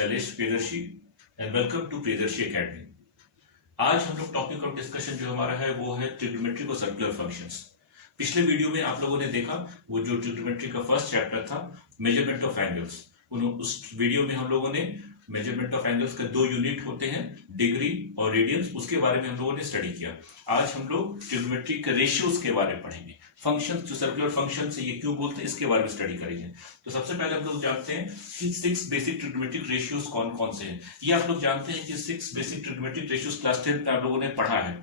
Shailesh Priyadarshi and welcome to Priyadarshi academy. आज हम लोग टॉपिक ऑफ डिस्कशन जो हमारा है वो है ट्रिग्नोमेट्री और सर्कुलर फंक्शंस। पिछले वीडियो में आप लोगों ने देखा वो जो ट्रिग्नोमेट्री का फर्स्ट चैप्टर था मेजरमेंट ऑफ एंगल्स। उस वीडियो में हम लोगों ने मेजरमेंट ऑफ एंगल्स का दो यूनिट होते हैं, डिग्री और रेडियंस, उसके बारे में हम लोगों ने स्टडी किया। आज हम लोग ट्रिग्नोमेट्री के रेशियोज के बारे में पढ़ेंगे। फंक्शंस जो सर्कुलर फंक्शंस है ये क्यों बोलते हैं इसके बारे में स्टडी करेंगे। तो सबसे पहले हम लोग जानते हैं कि 6 बेसिक ट्रिग्नोमेट्रिक रेशियोज कौन कौन से हैं। ये आप लोग जानते हैं कि 6 बेसिक ट्रिग्नोमेट्रिक रेशियोज क्लास 10 में आप लोगों ने पढ़ा है।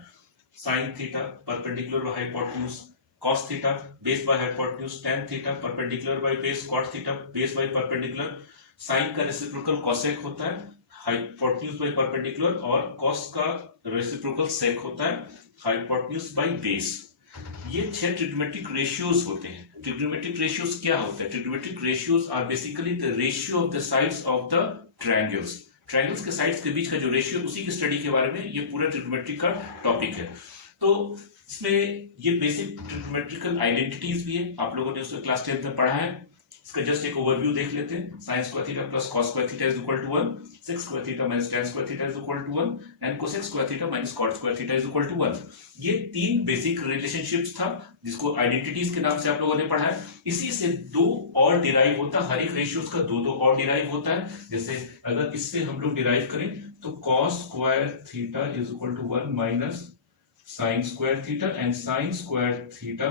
Sine theta perpendicular by hypotenuse, cos theta base by hypotenuse, tan theta perpendicular by base, cot theta base by perpendicular. Sine का रेसिप्रोकल कॉसेक होता है हाइपोटेन्यूज बाय परपेंडिकुलर, और कॉस का रेसिप्रोकल सेक होता है हाइपोटेन्यूज बाय बेस। ये 6 trigonometric ratios होते हैं। ट्रिग्नोमेट्रिक रेशियोज क्या होते हैं? Trigonometric ratios are basically the ratio of the sides of the triangles. Triangles के साइड्स के बीच का जो रेशियो, उसी की स्टडी के बारे में ये पूरा ट्रिग्नोमेट्री का टॉपिक है। तो इसमें ये बेसिक ट्रिग्नोमेट्रिकल आइडेंटिटीज भी है, आप लोगों ने उसको क्लास 10 में पढ़ा है। इसका जस्ट एक ओवरव्यू देख लेते हैं। Sine square theta plus cos square theta is equal to 1, sec square theta minus tan square theta is equal to 1 and cosec square theta minus cot square theta is equal to 1। ये 3 basic relationships था जिसको identities के नाम से आप लोगों ने पढ़ा है। इसी से 2 और डिराइव होता है, हर एक रेशियोज का 2 और डिराइव होता है। जैसे अगर इससे हम लोग डिराइव करें तो cos square theta is equal to 1 minus sine square theta and sine square theta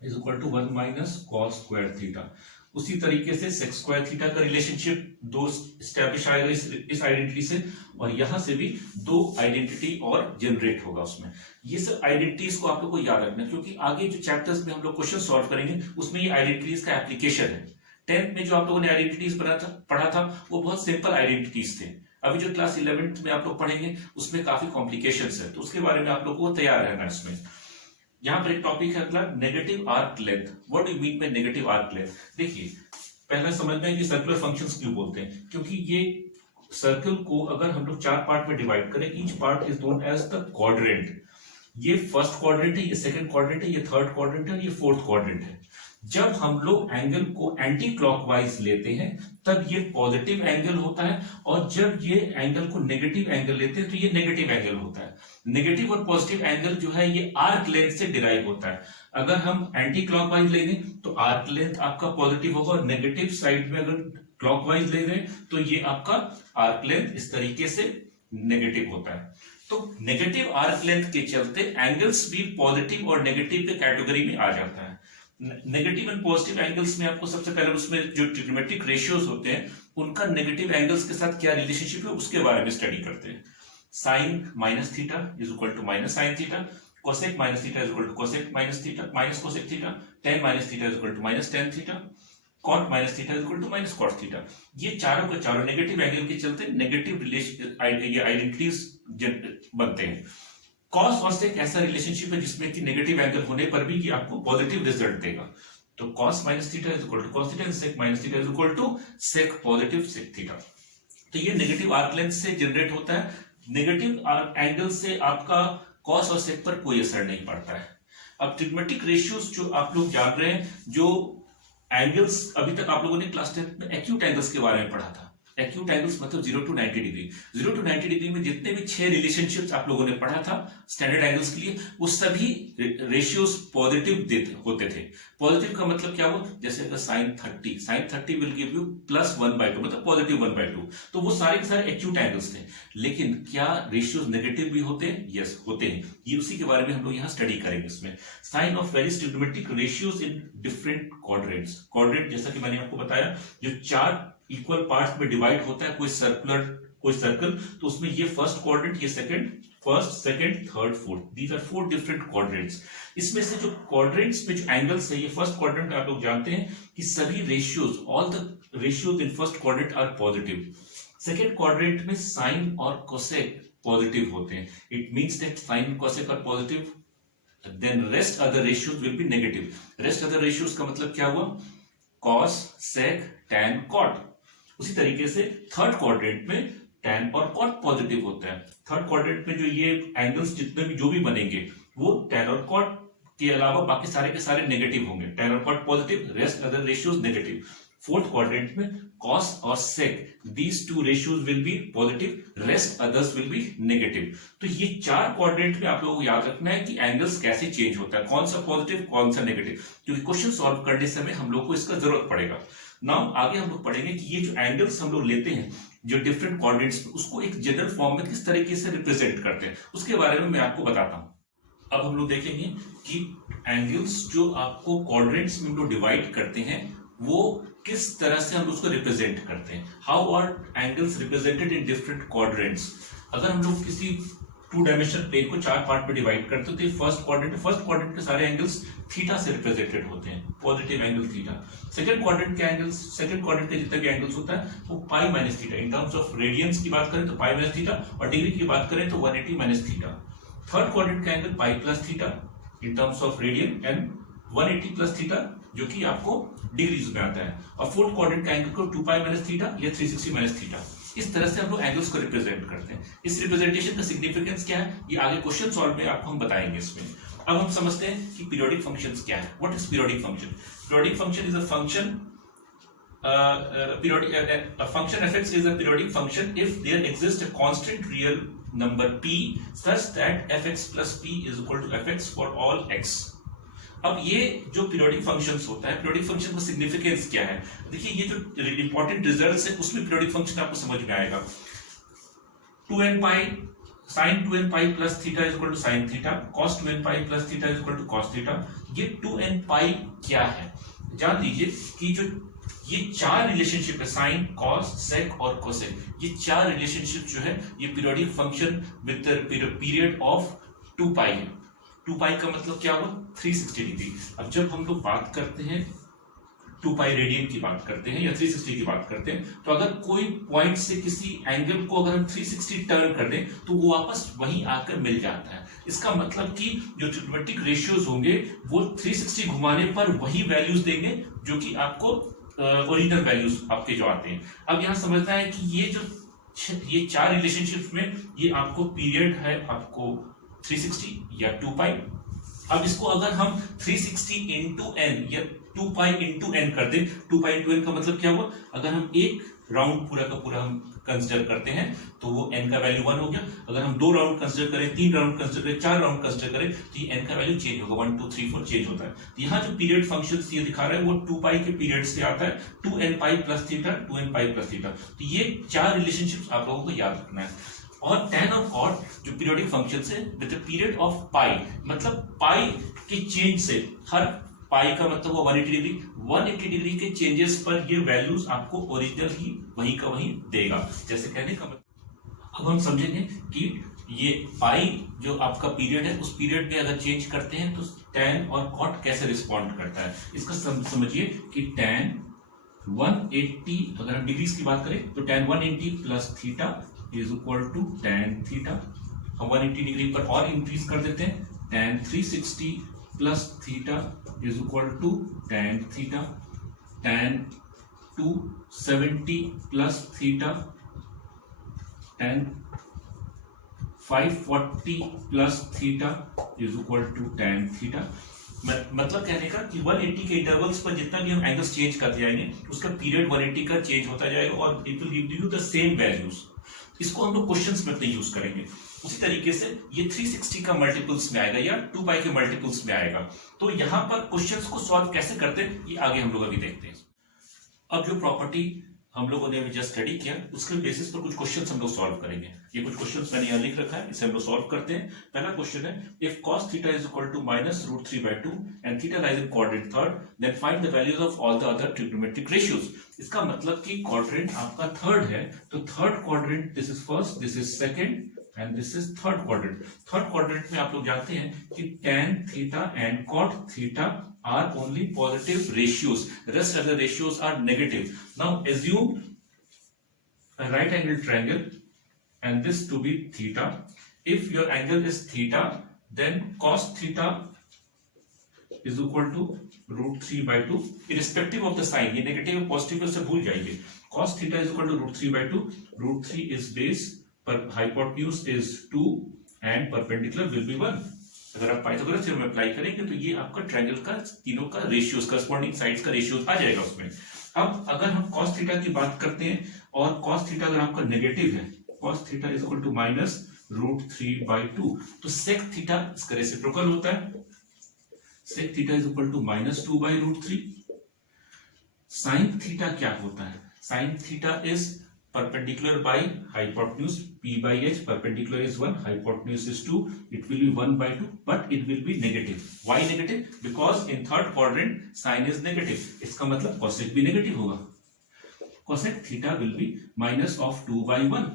is equal to 1 minus cos square theta. उसी तरीके से सेक स्क्वायर थीटा का रिलेशनशिप 2 स्टैब्लिश आएगा इस आइडेंटिटी से, और यहां से भी 2 आइडेंटिटी और जनरेट होगा उसमें। ये सब आइडेंटिटीज को आप लोग को याद रखना, क्योंकि आगे जो चैप्टर्स में हम लोग क्वेश्चन सॉल्व करेंगे उसमें ये आइडेंटिटीज का एप्लीकेशन है। 10th में जो आप लोगों ने आइडेंटिटीज पढ़ा था वो बहुत सिंपल आइडेंटिटीज थे। अभी जो क्लास 11th में आप लोग पढ़ेंगे उसमें काफी कॉम्प्लिकेशंस है, तो उसके बारे में आप लोग को तैयार रहना इसमें। यहां पर एक टॉपिक है अगला, negative arc length. What do you mean by negative arc length? देखिए पहला समझना है कि सर्कुलर फंक्शंस क्यों बोलते हैं, क्योंकि ये सर्कल को अगर हम लोग 4 पार्ट में डिवाइड करें, each part is known as the quadrant. ये फर्स्ट क्वाड्रेंट है, ये सेकंड क्वाड्रेंट है, ये थर्ड क्वाड्रेंट है, ये फोर्थ क्वाड्रेंट है। जब हम लोग एंगल को एंटी क्लॉकवाइज लेते हैं तब ये पॉजिटिव एंगल होता है, और जब ये एंगल को नेगेटिव एंगल लेते हैं तो ये नेगेटिव एंगल होता है। नेगेटिव और पॉजिटिव एंगल जो है ये आर्क लेंथ से डिराइव होता है। अगर हम एंटी क्लॉकवाइज लेंगे तो आर्क लेंथ आपका पॉजिटिव होगा, और नेगेटिव साइड में अगर क्लॉकवाइज ले रहे तो ये आपका आर्क लेंथ इस तरीके से नेगेटिव होता है। तो नेगेटिव आर्क लेंथ के चलते एंगल्स भी पॉजिटिव और नेगेटिव के कैटेगरी में आ जाता है। नेगेटिव एंड पॉजिटिव एंगल्स में आपको सबसे पहले उसमें जो ट्रिग्नोमेट्रिक रेशियोज होते हैं उनका नेगेटिव एंगल्स के साथ क्या रिलेशनशिप है उसके बारे में स्टडी करते हैं। Sine minus theta is equal to minus sine theta, cosec minus theta is equal to cosec minus theta minus cosec theta, tan minus theta is equal to minus tan theta, cot minus theta is equal to minus cot theta. ये चारों के चारों negative angle के चलते negative relation identities बनते हैं। Cos और सेक ऐसा रिलेशनशिप है जिसमें कि नेगेटिव एंगल होने पर भी ये आपको पॉजिटिव रिजल्ट देगा। तो cos minus theta is equal to cos theta, sec minus theta is equal to sec positive sec theta. तो ये नेगेटिव आर्क लेंथ से जनरेट होता है। नेगेटिव एंगल से आपका कॉस और सेक पर कोई असर नहीं पड़ता है। अब ट्रिग्नोमेट्रिक रेशियोज जो आप लोग जान रहे हैं, जो एंगल्स अभी तक आप लोगों ने क्लास 10 में एक्यूट एंगल्स के बारे में पढ़ा था। एक्यूट एंगल्स मतलब 0 to 90 डिग्री। 0 to 90 डिग्री में जितने भी 6 रिलेशनशिप्स आप लोगों ने पढ़ा था स्टैंडर्ड एंगल्स के लिए, वो सभी रेशियोज पॉजिटिव होते थे। पॉजिटिव का मतलब क्या हुआ? जैसे अगर साइन 30 विल गिव यू +1/2, मतलब पॉजिटिव 1/2। तो वो सारे के सारे एक्यूट एंगल्स थे। लेकिन क्या रेशियोज नेगेटिव भी होते हैं? यस होते हैं। ये उसी के बारे में हम लोग यहाँ स्टडी करेंगे। इसमें sign of various trigonometric ratios in different quadrants. Quadrant जैसा कि मैंने आपको बताया, जो 4 इक्वल पार्ट्स में डिवाइड होता है कोई सर्कल, तो उसमें ये फर्स्ट क्वाड्रेंट, ये first, second, third, fourth, these are 4 different quadrants. इसमें से जो क्वाड्रेंट्स में जो एंगल्स है, ये फर्स्ट क्वाड्रेंट आप लोग जानते हैं कि सभी ratios, all the ratios in first quadrant are positive. Second quadrant में साइन और कोसेक पॉजिटिव होते हैं। इट मींस दैट साइन और cosec are positive, then rest other ratios will be negative. Rest other ratios का मतलब क्या हुआ? Cos, sec, tan, cot. उसी तरीके से थर्ड क्वाड्रेंट में tan और cot पॉजिटिव होता है। थर्ड क्वाड्रेंट में जो ये एंगल्स जितने भी जो भी बनेंगे वो tan और cot के अलावा बाकी सारे के सारे नेगेटिव होंगे। tan और cot positive, rest other ratios negative. Fourth quadrant में cos और sec these two ratios will be positive, rest others will be negative। तो ये चार क्वाड्रेंट में आप लोगों को याद रखना है कि एंगल्स कैसे चेंज होता है, कौन सा पॉजिटिव कौन सा नेगेटिव, क्योंकि क्वेश्चन सॉल्व करने समय हम लोग को इसका जरूरत पड़ेगा। नाउ आगे हम लोग पढ़ेंगे कि ये जो एंगल्स हम लोग लेते हैं जो डिफरेंट क्वाड्रेंट्स में, उसको एक जनरल फॉर्म में किस तरीके से रिप्रेजेंट करते हैं, उसके बारे में मैं आपको बताता हूं। अब हम लोग देखेंगे कि एंगल्स जो आपको क्वाड्रेंट्स में हम लोग डिवाइड करते हैं वो किस तरह से हम उसको रिप्रेजेंट करते हैं। How are angles represented in different quadrants. अगर हम लोग किसी टू डायमेंशनल प्लेन को चार पार्ट में डिवाइड करते हैं तो फर्स्ट क्वाड्रेंट के सारे एंगल्स थीटा से रिप्रेजेंटेड होते हैं, positive angle theta. Second quadrant के जितने भी एंगल्स होता है वो pi minus theta. In terms of radians की बात करें तो पाई माइनस थीटा, और डिग्री की बात करें तो 180 माइनस थीटा। थर्ड क्वाड्रेंट का angle pi plus theta in terms of radian, and 180 plus theta जो कि आपको डिग्रीज में आता है, और फोर्थ क्वाड्रेंट का एंगल को 2 पाई माइनस थीटा या 360 माइनस थीटा। इस तरह से हम लोग एंगल्स को रिप्रेजेंट करते हैं। इस रिप्रेजेंटेशन का सिग्निफिकेंस क्या है ये आगे क्वेश्चन सॉल्व में आपको हम बताएंगे इसमें। अब हम समझते हैं कि पीरियोडिक फंक्शंस क्या है। What is periodic function? Periodic function is a function a function fx is a periodic function if there exists a constant real number p such that fx plus p is equal to fx for all x। अब ये जो periodic functions होता है, periodic function का significance क्या है? देखिए ये जो इंपॉर्टेंट रिजल्ट्स है उसमें पीरियोडिक फंक्शन आपको समझ में आएगा। 2n pi sin 2n pi plus theta is equal to sin theta, cos 2n pi plus theta is equal to cos theta. ये 2n पाई क्या है? जान लीजिए कि जो ये चार रिलेशनशिप है, साइन, कॉस, सेक और कोसेक, ये चार रिलेशनशिप जो है ये periodic function with period of 2 पाई है। 2 पाई का मतलब क्या हुआ? 360 डिग्री। अब जब हम लोग बात करते हैं 2 पाई रेडियन की बात करते हैं या 360 की बात करते हैं, तो अगर कोई पॉइंट से किसी एंगल को अगर हम 360 टर्न कर दें तो वो वापस वहीं आकर मिल जाता है। इसका मतलब कि जो ट्रिग्नोमेट्रिक रेशियोज होंगे वो 360 घुमाने पर वही वैल्यूज देंगे जो कि आपको ओरिजिनल वैल्यूज आपके जो आते हैं। अब यहां समझना है कि ये चार रिलेशनशिप में ये आपको पीरियड है आपको 360 या 2 पाई। अब इसको अगर हम 360 इंटू एन या 2 पाई इंटू एन कर दें, 2 पाई इंटू एन का मतलब क्या हुआ? अगर हम एक राउंड पूरा का पूरा हम कंसिडर करते हैं तो वो एन का वैल्यू 1 हो गया। अगर हम 2 राउंड कंसिडर करें, 3 राउंड कंसिडर करें, 4 राउंड कंसिडर करें तो ये एन का वैल्यू चेंज होगा, 1 2 3 4 चेंज होता है। तो यहाँ जो पीरियड फंक्शन ये दिखा रहा है वो 2 पाई के पीरियड से आता है, 2n pi plus theta, 2n pi plus theta. तो ये चार रिलेशनशिप्स आप लोगों को याद रखना है। और tan और cot जो पीरियोडिक फंक्शन है विद द पीरियड ऑफ पाई, मतलब पाई के चेंज से, हर पाई का मतलब वो 180 डिग्री, 180 डिग्री के चेंजेस पर ये वैल्यूज आपको ओरिजिनल ही वहीं का वहीं देगा। जैसे कहने का मतलब अब हम समझेंगे कि ये पाई जो आपका पीरियड है उस पीरियड में अगर चेंज करते हैं तो tan और cot कैसे रिस्पॉन्ड करता है। इसका समझिए कि tan 180, अगर हम डिग्रीज की बात करें तो tan 180 plus theta is equal to tan theta. हम 180 डिग्री पर और इंक्रीज कर देते हैं, tan 360 plus theta is equal to tan theta, tan 270 plus theta, tan 540 plus theta is equal to tan theta. मतलब कहने का कि 180 के इंटरवल्स पर जितना भी हम एंगल्स चेंज करते जाएंगे उसका पीरियड 180 का चेंज होता जाएगा और it will give you the same values. इसको हम लोग क्वेश्चंस में अपने यूज करेंगे। उसी तरीके से ये 360 का मल्टीपल्स में आएगा या 2 पाई के मल्टीपल्स में आएगा। तो यहां पर क्वेश्चंस को सॉल्व कैसे करते हैं ये आगे हम लोग अभी देखते हैं। अब जो प्रॉपर्टी हम लोगों ने अभी जस्ट स्टडी किया उसके बेसिस पर कुछ क्वेश्चंस हम लोग सॉल्व करेंगे। ये कुछ क्वेश्चंस मैंने यहाँ लिख रखा है, इसे हम लोग सॉल्व करते हैं। पहला क्वेश्चन है, if cos theta is equal to -√3/2 and theta lies in quadrant third then find the values of all the other trigonometric ratios. इसका मतलब कि क्वाड्रेंट आपका थर्ड है, तो third quadrant, this is first, this is second and this is third quadrant. Third quadrant में आप लोग जानते हैं कि tan theta and cot theta are only positive ratios, rest other ratios are negative. Now assume a right angle triangle and this to be theta. If your angle is theta, then cos theta is equal to √3/2 irrespective of the sign। ये negative और positive से भूल जाइए। cos theta is equal to √3/2, √3 is base, पर hypotenuse is 2 and perpendicular will be 1। अगर आप Pythagoras theorem apply करेंगे तो ये आपका ट्रायंगल का तीनों का रेशियोज, करस्पॉन्डिंग साइड्स का रेशियोज आ जाएगा उसमें। अब अगर हम cos थीटा की बात करते हैं और cos थीटा अगर आपका नेगेटिव है, cos theta is equal to minus √3/2, तो sec थीटा इसका रेसिप्रोकल होता है, sec theta is equal to -2/√3। sin theta क्या होता है? sin theta is perpendicular by hypotenuse, p/h, perpendicular is 1, hypotenuse is 2, it will be 1/2, but it will be negative. Why negative? Because in third quadrant sin is negative. इसका मतलब cosec भी negative होगा. Cosec theta will be minus of 2/1.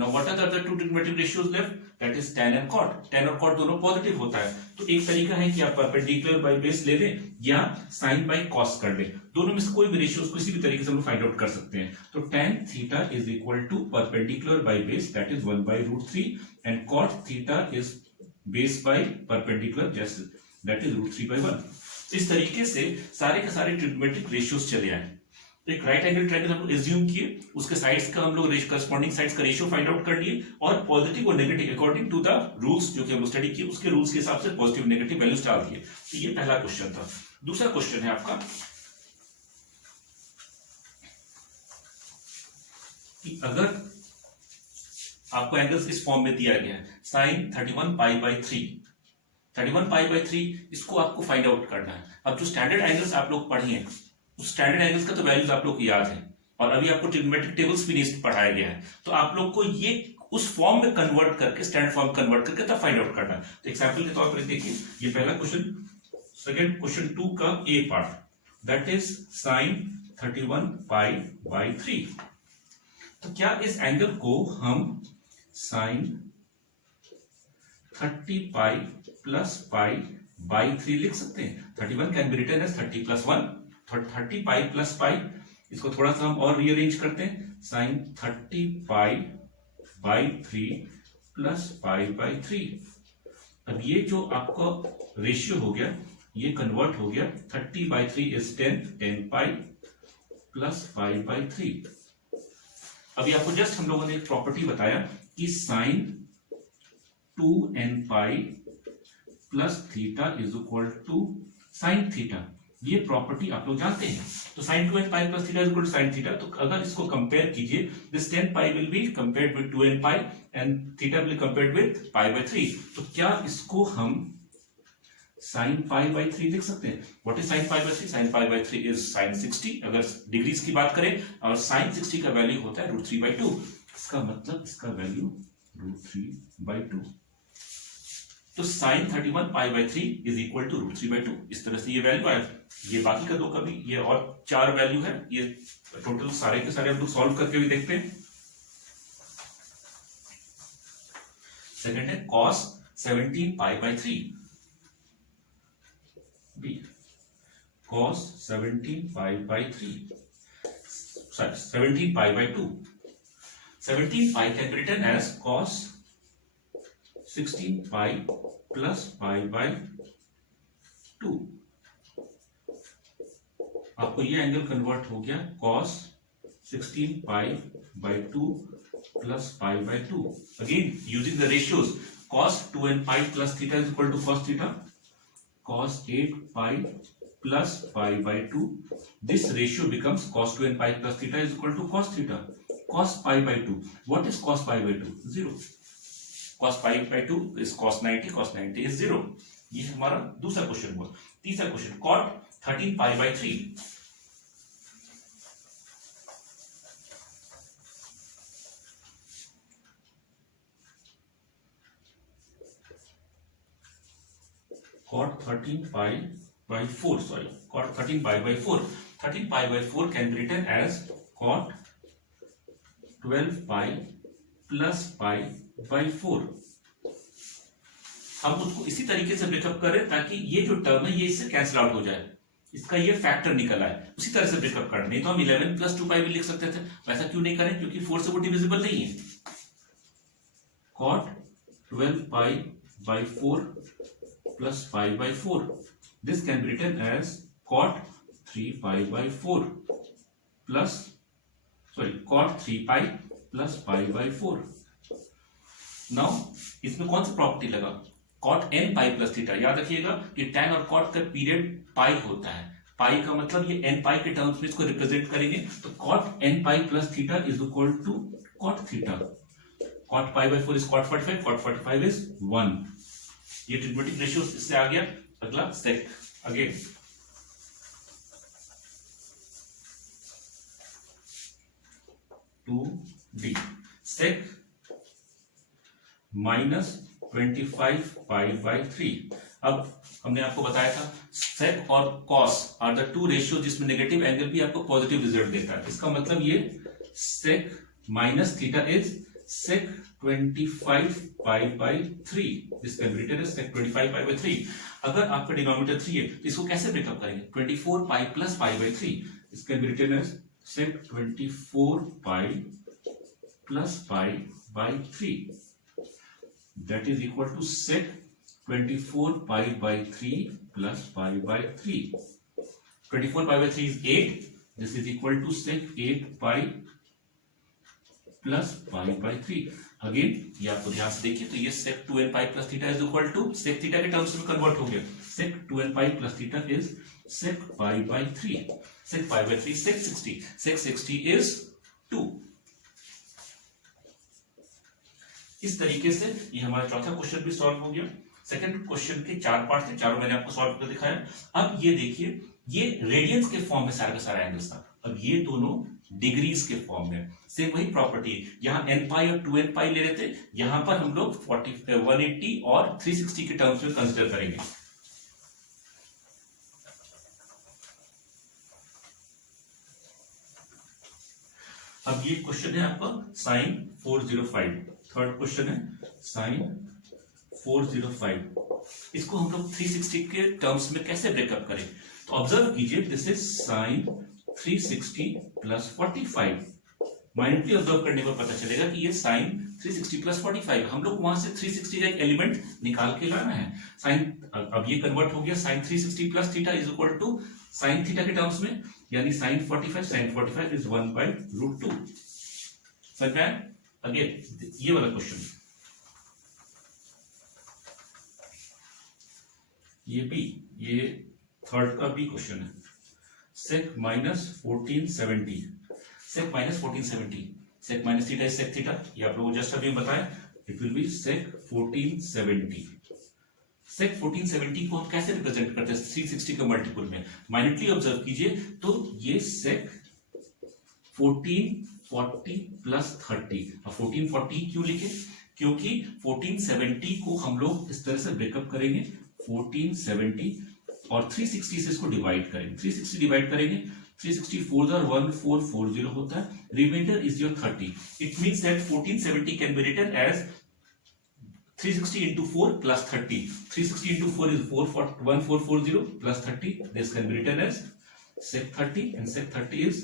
Now what are the other two trigonometric ratios left? That is tan and cot. tan और cot दोनों positive होता है, तो एक तरीका है कि आप परपेंडिकुलर बाय बेस ले लें या साइन बाय कॉस कर लें, दोनों में से कोई भी रेशियोज किसी भी तरीके से हम लोग फाइंड आउट कर सकते हैं। तो tan theta is equal to perpendicular by base, that is 1/√3, and cot theta is base by perpendicular, जैसे दैट इज √3/1। इस तरीके से सारे के सारे ट्रिग्नोमेट्रिक रेशियोज चले आए। तो एक राइट एंगल ट्रायंगल हम लोग एज्यूम किए, उसके साइड्स का हम लोग करस्पॉन्डिंग साइड्स का रेशियो फाइंड आउट कर लिए, और पॉजिटिव और negative according to the rules जो कि हम लोग स्टडी किए, उसके रूल्स के हिसाब से पॉजिटिव नेगेटिव वैल्यूज डाल दिए। तो ये पहला क्वेश्चन था। दूसरा क्वेश्चन है आपका कि अगर आपको एंगल्स इस फॉर्म में दिया गया है, sin 31π/3, 31π/3, इसको आपको फाइंड आउट करना है। अब जो स्टैंडर्ड एंगल्स आप लोग पढ़े हैं, उस स्टैंडर्ड एंगल्स का तो वैल्यूज आप लोग को याद है, और अभी आपको ट्रिग्नोमेट्रिक टेबल्स भी नहीं पढ़ाया गया है, तो आप लोग को ये उस फॉर्म में कन्वर्ट करके, स्टैंडर्ड फॉर्म कन्वर्ट करके तब फाइंड आउट करना है। तो एग्जांपल के तौर पर देखिए, ये पहला क्वेश्चन, सेकंड क्वेश्चन 2 का ए पार्ट, दैट इज sin 31π/3। तो क्या इस एंगल को हम sin 30π + π/3 लिख सकते हैं? 31 कैन बी रिटन एज 30 + 1, 30π + π, इसको थोड़ा सा हम और रीअरेंज करते हैं, sin 30π/3 + π/3। अब ये जो आपका रेशियो हो गया, ये कन्वर्ट हो गया, 30/3 इज 10, 10π + π/3। अभी आपको जस्ट हम लोगों ने एक प्रॉपर्टी बताया कि sin 2nπ + θ is equal to sin theta, ये प्रॉपर्टी आप लोग जानते हैं। तो sin 2nπ + θ is equal to sin theta, तो अगर इसको कंपेयर कीजिए, this 10π will be compared with 2nπ and theta will compared with π/3, तो क्या इसको हम sin π/3 लिख सकते हैं? What is sin π/3? sin π/3 is sin 60 अगर डिग्रीज की बात करें, और sin 60 का वैल्यू होता है √3/2, इसका मतलब इसका वैल्यू √3/2। तो sin 31π/3 इज इक्वल टू √3/2, इस तरह से ये वैल्यू आया। ये बाकी का दो का भी, ये और 4 वैल्यू है, ये टोटल सारे के सारे हम लोग सॉल्व करके भी देखते हैं। सेकंड है cos 17π/3, B cos 17π/3, sorry 17π/2, 17π can be written as cos 16π + π/2। आपको ये एंगल कन्वर्ट हो गया cos 16π/2 + π/2। Again using the ratios, cos 2nπ + θ is equal to cos theta, cos 8π + π/2, this ratio becomes cos 2nπ + θ is equal to cos theta, cos π/2, what is cos π/2? 0, cos π/2 is cos 90, cos 90 is 0। ये हमारा दूसरा question हुआ। तीसरा question cot 13π/3, cot 13π/4, sorry, cot 13π/4, 13π/4 can be written as cot 12π + π/4। हम उसको इसी तरीके से ब्रेकअप करें ताकि ये जो टर्म है ये इससे कैंसिल आउट हो जाए, इसका ये फैक्टर निकल आए, उसी तरह से ब्रेकअप कर। नहीं तो हम 11 + 2π भी लिख सकते थे, वैसा क्यों नहीं करें? क्योंकि 4 से वो डिविजिबल नहीं है। cot 12π/4 + π/4, this can be written as cot 3π/4 plus, sorry, cot 3π + π/4। Now इसमें कौन सा प्रॉपर्टी लगा? cot nπ + θ, याद रखिएगा कि tan और cot का पीरियड पाई होता है, पाई का मतलब ये n पाई के टर्म्स में इसको रिप्रेजेंट करेंगे, तो cot n pi plus theta is equal to cot theta. cot pi by 4 is cot 45, cot 45 is 1। ये ट्रिग्नोमेट्रिक रेशियो इससे आ गया। अगला sec, again 2d sec minus 25 pi by 3। अब हमने आपको बताया था sec और cos are the two ratio जिसमें नेगेटिव एंगल भी आपको पॉजिटिव रिजल्ट देता है। इसका मतलब ये sec माइनस theta is sec 25 pi by 3। This can be written as sec 25 pi by 3। अगर आपका डिनोमिनेटर 3 है तो इसको कैसे ब्रेकअप करेंगे? 24 pi plus pi by 3। This can be written as sec 24 pi plus pi by 3, that is equal to sec 24 pi by 3 plus pi by 3. 24 pi by 3 is 8. This is equal to sec 8 pi plus pi by 3. Again ये आपको ध्यान से देखिए, तो ये sec 2n pi plus theta is equal to sec theta के terms में convert हो गया। sec 2n pi plus theta is sec pi by 3. sec pi by 3 sec 60. sec 60 is 2। इस तरीके से ये हमारा चौथा क्वेश्चन भी सॉल्व हो गया। सेकंड क्वेश्चन के 4 पार्ट थे, चारों मैंने आपको सॉल्व करके दिखाया। अब ये देखिए, ये रेडियंस के फॉर्म में सारा का सारा एंगल्स था, अब ये दोनों डिग्रीज के फॉर्म में। सेम वही प्रॉपर्टी है, यहाँ n पाई और 2n पाई ले रहे थे, यहां पर हम लोग 180 और 360 के टर्म्स में कंसिडर करेंगे। अब ये क्वेश्चन है आपका साइन 405। थर्ड क्वेश्चन है साइन 405। इसको हम लोग 360 के टर्म्स में कैसे ब्रेकअप करें? तो ऑब्जर्व कीजिए, this is sine 360 plus 45। Minutely observe करने पर पता चलेगा कि ये साइन 360 प्लस 45। हम लोग वहां से 360 का एक एलिमेंट निकाल के लाना है। साइन, अब ये कन्वर्ट हो गया, sine 360 plus theta is equal to sine theta के टर्म्स में, यानी साइन 45 इज 1 बाई रूट 2। समझ में आया? अगेन ये वाला क्वेश्चन, ये बी, ये थर्ड का बी क्वेश्चन है। Sec minus 1470, sec minus 1470, sec minus theta is sec theta, ये आप लोगों को जस्ट अभी बताया। It will be sec 1470। Sec 1470 को हम कैसे रिप्रेजेंट करते हैं? 360 का मल्टीपल में। माइन्यूटली ऑब्जर्व कीजिए, तो ये सेक 1440 प्लस 30। अब 1440 क्यों लिखे? क्योंकि 1470 को हम लोग इस तरह से ब्रेकअप करेंगे, 1470 और 360 से इसको डिवाइड करेंगे। 360 डिवाइड करेंगे, 360 4 और 1440 होता है, remainder is your 30। It means that 1470 can be written as 360 into 4 plus 30. 360 into 4 is 1440 plus 30. This can be written as sec 30, and sec 30 is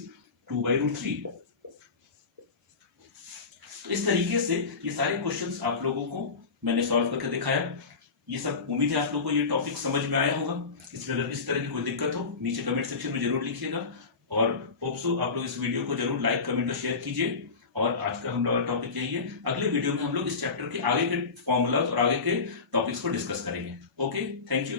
2 by root 3. तो इस तरीके से ये सारे क्वेश्चंस आप लोगों को मैंने सॉल्व करके दिखाया। ये सब उम्मीद है आप लोगों को ये टॉपिक समझ में आया होगा। इसमें अगर इस तरह की कोई दिक्कत हो नीचे कमेंट सेक्शन में जरूर लिखिएगा, और होप सो आप लोग इस वीडियो को जरूर लाइक, कमेंट और शेयर कीजिए। और आज का हम लोग टॉपिक यही है। अगले वीडियो में हम लोग इस चैप्टर के आगे के फॉर्मूलाज और आगे के टॉपिक्स को डिस्कस करेंगे। Okay, thank you.